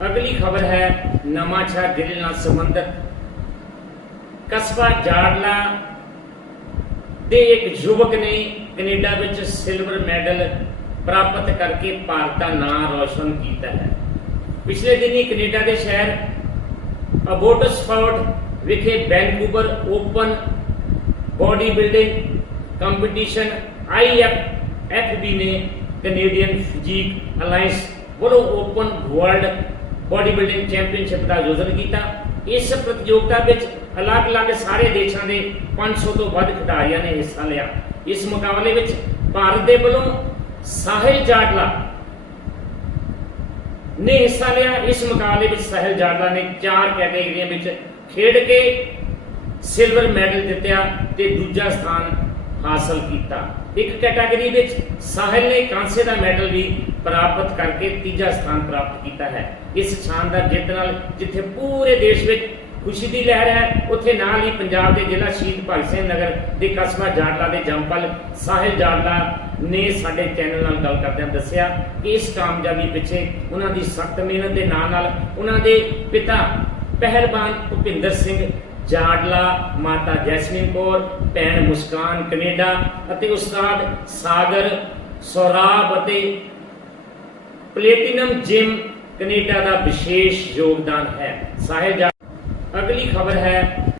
ਅਗਲੀ ਖਬਰ ਹੈ ਨਵਾਂਸ਼ਹਿਰ ਜ਼ਿਲ੍ਹੇ ਨਾਲ ਸੰਬੰਧਿਤ। ਕਸਬਾ ਜਾੜਲਾ ਦੇ ਇੱਕ ਯੁਵਕ ਨੇ ਕੈਨੇਡਾ ਵਿੱਚ ਸਿਲਵਰ ਮੈਡਲ ਪ੍ਰਾਪਤ ਕਰਕੇ ਭਾਰਤ ਦਾ ਨਾਮ ਰੌਸ਼ਨ ਕੀਤਾ ਹੈ। ਪਿਛਲੇ ਦਿਨੀ ਕੈਨੇਡਾ ਦੇ ਸ਼ਹਿਰ ਅਬੋਟਸਫੋਰਡ ਵਿਖੇ Vancouver open body building competition IF ਨੇ ਕੈਨੇਡੀਅਨ ਫਿਜ਼ੀਕ ਅਲਾਈਅੰਸ ਵੱਲੋਂ open world body building championship ਦਾ ਆਯੋਜਨ ਕੀਤਾ। ਇਸ ਪ੍ਰਤੀਯੋਗਤਾ ਵਿੱਚ ਅਲੱਗ-ਅਲੱਗ ਸਾਰੇ ਦੇਸ਼ਾਂ ਦੇ 500 ਤੋਂ ਵੱਧ ਖਿਡਾਰੀਆਂ ਨੇ ਹਿੱਸਾ ਲਿਆ। ਇਸ ਮੁਕਾਬਲੇ ਵਿੱਚ ਭਾਰਤ ਦੇ ਵੱਲੋਂ ਸਾਹਿਲ ਜਾਟਲਾ ਨੇ ਹਿੱਸਾ ਲਿਆ। ਇਸ ਮੁਕਾਬਲੇ ਵਿੱਚ ਸਾਹਿਲ ਜਾਟਲਾ ਨੇ ਚਾਰ ਕੈਟੇਗਰੀਆਂ ਵਿੱਚ ਖੇਡ ਕੇ ਸਿਲਵਰ ਮੈਡਲ ਜਿੱਤਿਆ ਤੇ ਦੂਜਾ ਸਥਾਨ ਹਾਸਲ ਕੀਤਾ। ਇੱਕ ਕੈਟਾਗਰੀ ਵਿੱਚ ਸਾਹਿਲ ਨੇ ਕਾਂਸੇ ਦਾ ਮੈਡਲ ਵੀ ਪ੍ਰਾਪਤ ਕਰਕੇ ਤੀਜਾ ਸਥਾਨ ਪ੍ਰਾਪਤ ਕੀਤਾ ਹੈ। ਇਸ ਸ਼ਾਨਦਾਰ ਜਿੱਤ ਨਾਲ ਜਿੱਥੇ ਪੂਰੇ ਦੇਸ਼ ਵਿੱਚ ਖੁਸ਼ੀ ਦੀ ਲਹਿਰ ਹੈ, ਉੱਥੇ ਨਾਲ ਹੀ ਪੰਜਾਬ ਦੇ ਜ਼ਿਲ੍ਹਾ ਸ਼ਹੀਦ ਭਗਤ ਸਿੰਘ ਨਗਰ ਦੇ ਕਸਬਾ ਜਾਟਲਾ ਦੇ ਜੰਪਲ ਸਾਹਿਲ ਜਾਟਲਾ ਨੇ ਸਾਡੇ ਚੈਨਲ ਨਾਲ ਗੱਲ ਕਰਦਿਆਂ ਦੱਸਿਆ ਕਿ ਇਸ ਕਾਮਯਾਬੀ ਪਿੱਛੇ ਉਹਨਾਂ ਦੀ ਸਖਤ ਮਿਹਨਤ ਦੇ ਨਾਲ ਨਾਲ ਉਹਨਾਂ ਦੇ ਪਿਤਾ ਪਹਿਲਵਾਨ ਭੁਪਿੰਦਰ ਸਿੰਘ ਜਾੜਲਾ ਮਾਤਾ ਜੈਸਮੀਨ ਕੌਰ, ਭੈਣ ਮੁਸਕਾਨ ਕੈਨੇਡਾ ਅਤੇ ਉਸਤਾਦ ਸਾਗਰ ਸੌਰਾਬ ਅਤੇ ਪਲੇਟੀਨਮ ਜਿਮ ਕੈਨੇਡਾ ਦਾ ਵਿਸ਼ੇਸ਼ ਯੋਗਦਾਨ ਹੈ। ਸਾਹਿਲ ਅਗਲੀ ਖਬਰ ਹੈ